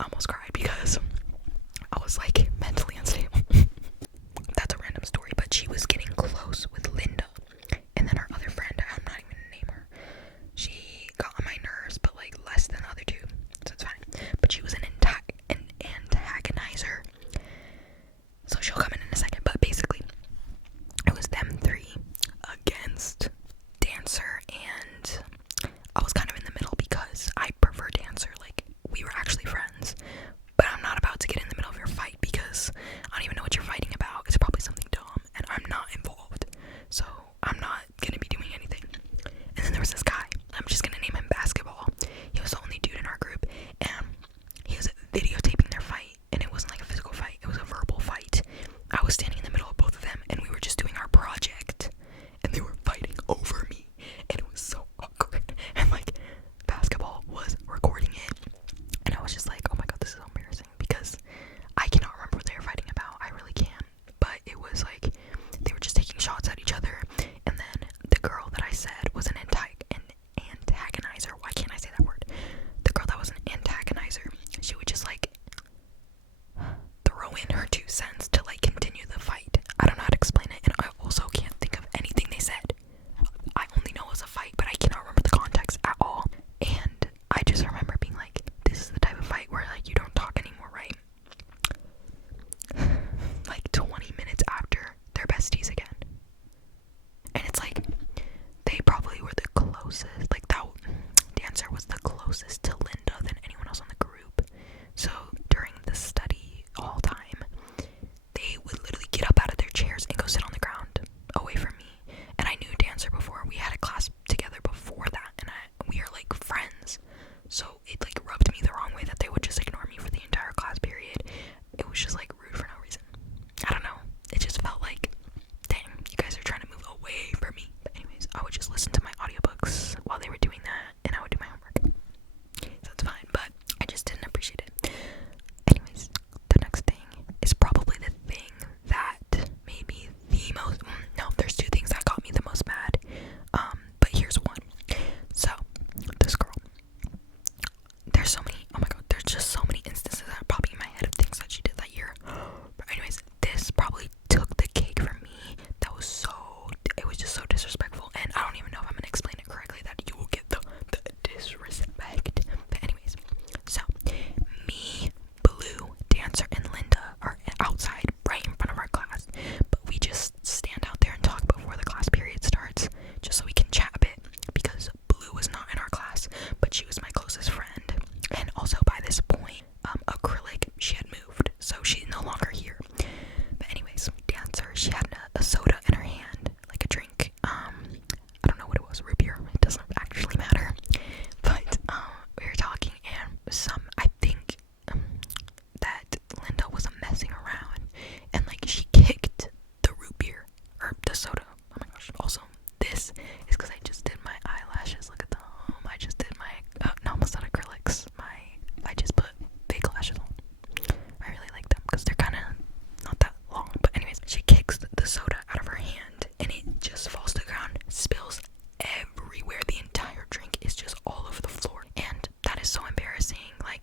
almost cried because I was like mentally unstable. That's a random story, but she was getting close with Linda, and then her other friend, I'm not even gonna name her, she got on my nerves, but like less than the other two, so it's fine. But she was an antagonizer, so she'll come in a second. But basically, it was them three against Dancer, and I was kind of in the middle because I prefer Dancer. Like, we were actually friends, but I'm not about to get in the middle of your fight because I don't even know what you're fighting about. It's probably something dumb, and I'm not involved, so I'm not gonna be doing anything. And then there was this guy, I'm just gonna name him Basketball. He was the only dude in our group, and he was videotaping their fight, and it wasn't like a physical fight, it was a verbal fight. I was standing in the middle of both of them, and we were just doing our project, and they were fighting over me, and it was so awkward. And like, Basketball was recording it, and I was just like, oh my god, this is so embarrassing, because I cannot remember what they were fighting about. I really can't. But it was like, they were just taking shots at each other, and then the girl that I said was an antagonizer. Why can't I say that word? The girl that was an antagonizer, she would just like throw in her 2 cents to like continue the fight. I don't know how to explain it, and I also can't think of anything they said. I only know it was a fight, but I cannot remember the context at all. And I just remember being like, this is the type of fight where like you don't talk anymore, right? Like 20 minutes after, they're besties again. And it's like, they probably were the closest, like that Dancer was the closest to Linda than anyone else on the group. So during the study all time, they would literally get up out of their chairs and go sit on the ground away from me. And I knew Dancer before. We had a class together before that, and we are like friends. So it like rubbed me the wrong way that they would just ignore me for the entire class period. It was just like rude for no reason. I don't know. It just felt like, dang, you guys are trying to move away from me. But anyways, I would just listen to my audiobooks while they were doing that, and I would do my homework. So it's fine, but I just didn't appreciate it. Anyways, the next thing is probably the thing that made me the most, no, there's two things that got me the most mad. But here's one. So, this girl, there's so many, oh my god, there's just so many instances that are popping in my head of things that she did that year. But anyways, this probably took the cake for me. That was so, it was just so disrespectful, and I don't even know if I'm gonna explain it correctly that you will get the disrespect. But anyways, so me, Blue, Dancer, and Linda are outside right in front of our class, but we just stand out there and talk before the class period starts, just so we can chat a bit, because Blue was not in our class, but she was my closest friend. And also by this point, Acrylic, she had moved, so she's no longer here. But anyways, Dancer, she had a soda in her hand, like a drink. I don't know what it was, root beer. It doesn't actually matter. But we were talking, and I think that Linda was messing around, and like she kicked the root beer or the soda. Oh my gosh! Also, this is because I just did my eyelashes. Look at them. I just did my no, almost not acrylics. I just put fake lashes on. I really like them because they're kind of not that long. But anyways, she kicks the soda out of her hand, and it just falls to the ground, spills everywhere. The entire drink is just all over the floor, and that is so embarrassing. Like,